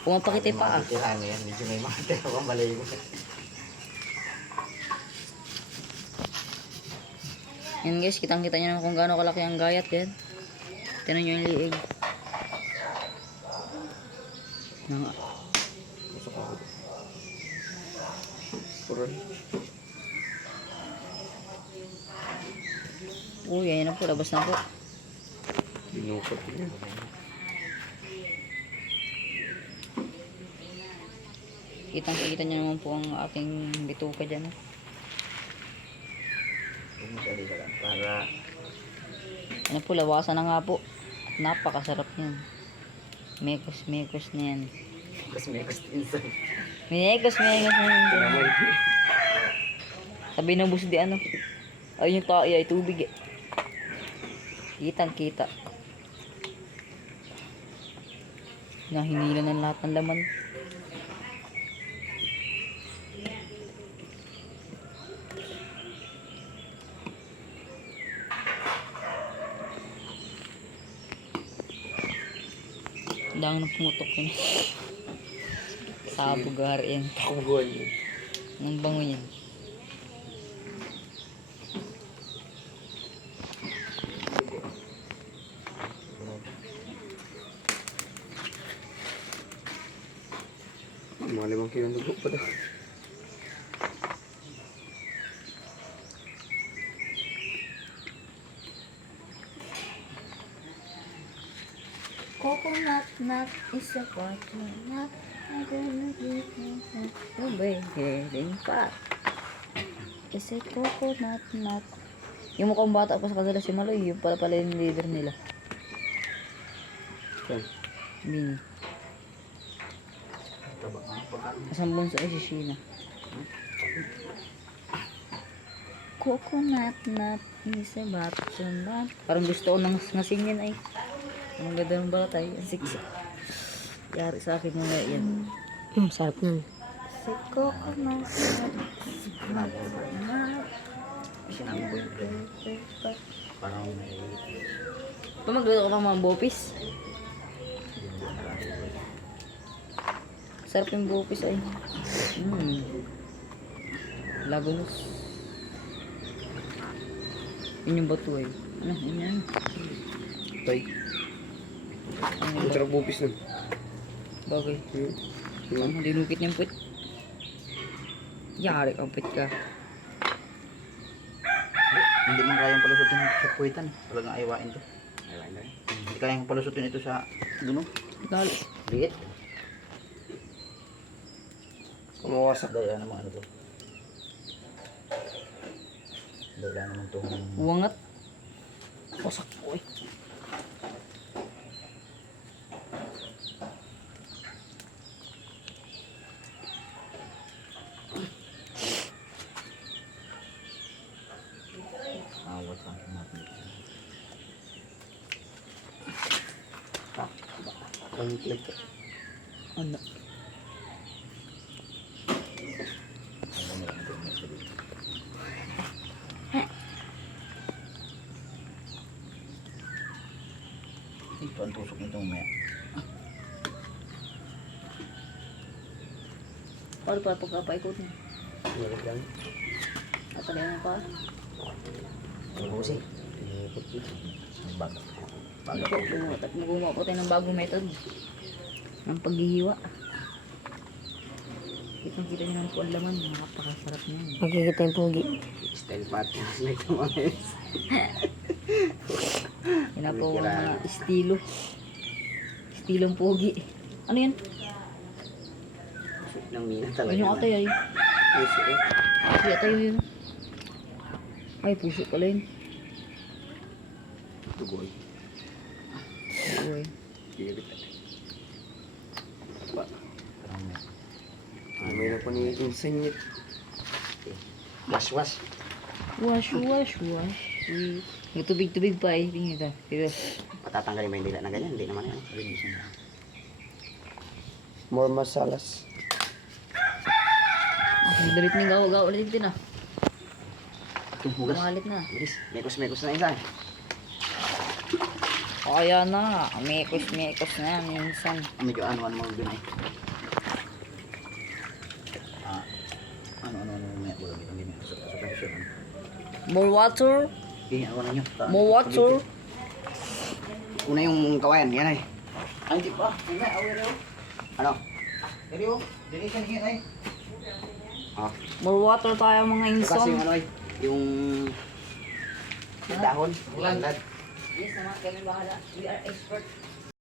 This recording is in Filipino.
Pumapakita yung paa. Tirahan yan. Medyo may mga tira malay mo. Yan guys, kitang-kita nyo naman kung gaano kalaki ang gayat yan. Tinan nyo yung liig. Nga. Masok ako. Puron. Uy, ayan na po, labas na po. Binukot niya. Kitang-kita nyo naman po ang ating bituka dyan. Huwag mo siya dito lang. Para Ano po, lawasan na nga po. At napakasarap yan. Mekos-mekos na yan. kasi may kustinsan. Mekos-mekos na yan. Sabi ng bus di ano. Ay, yung tayo ay tubig eh. Kitang-kita. Nahinila ng lahat ng laman. Dang na pumutok yun. Sabog yan. Pakubuhan yun. Nang bango yan. Mga 5 kilong dugo pa daw. Coconut nut is a butter nut. I'm gonna give you a wedding pot. Is a coconut nut. Yung mukhang bata pa sa kanila si Maloy, yung pala yung leader nila. Saan? Bini. Kasang bunso ay si Sheena. Coconut nut is a butter nut. Parang gusto ko nang ngasingin ay. Ang ganda ng bata ay. Ang siksik. Yari sa akin yung yan. Sarap nun. Si coconut nut. Sinama ko yung friend. Parang may... Pamagluto ka pa mga bopis. Sarap yung bopis ay. Lagunos. Yun yung bato ay. Ano? Yun yan. Tay. Ang sarap bupis nun. Bagay. Ano, dinukit niyang puwit. Yari kang puwit ka. Hindi man kayang palusutin sa puwitan. Talagang ayawain to. Ayawain na rin. Hindi kayang palusutin ito sa duno. Lalo. Liit. Kumawasak. Daya naman ano to. Daya naman to. Wangat. Wasak po eh. Awas sa akin natin. Pangitlag ka. Ano? Ito ang tusok nito umaya. Paano pa pagkapaikot niya? Balik lang. Natalay mo pa? Busi. Ikot dito. Bago. At magawa po tayo ng bagong method ng paghihiwa. Kitang-kita nyo naman po ang laman. Napakasarap niyan. Magkikita yung pugi. Style pattern na ito mga guys. Yan na po ang mga estilo. Estilong pogi. Ano yan? Ng mina talaga. Ano yung atay ay? Puso eh. Kasi atay yun. Ay, puso pala yun. Tugoy. Uy. Kirit. Pa. May na po ni insanyit. Wash. Wash, wash, wash. May tubig-tubig pa eh. Tingnan ito. Ito. Patatanggalin mo yung dila na ganyan. Hindi naman yan. More masalas. Ang dalit ng gawa-gawa ulit din ah. Itong hugas. Kumalit na. Bilis. Mekos na isa. Kaya na, umikos-mikos na minsan. Medyo ano mo din eh. Ano, may ulo dito, hindi may asok. More water? Ano na nyo? More water? Una yung kawayan, yan ay. Ay, di ba? Hindi, away rin. Ano? Dali oh, dali siya niya ay. Ah. More water tayo mga Kasi yung inson. ano ay, yung dahon. Ulan. Yes naman, kami bahala. We are expert.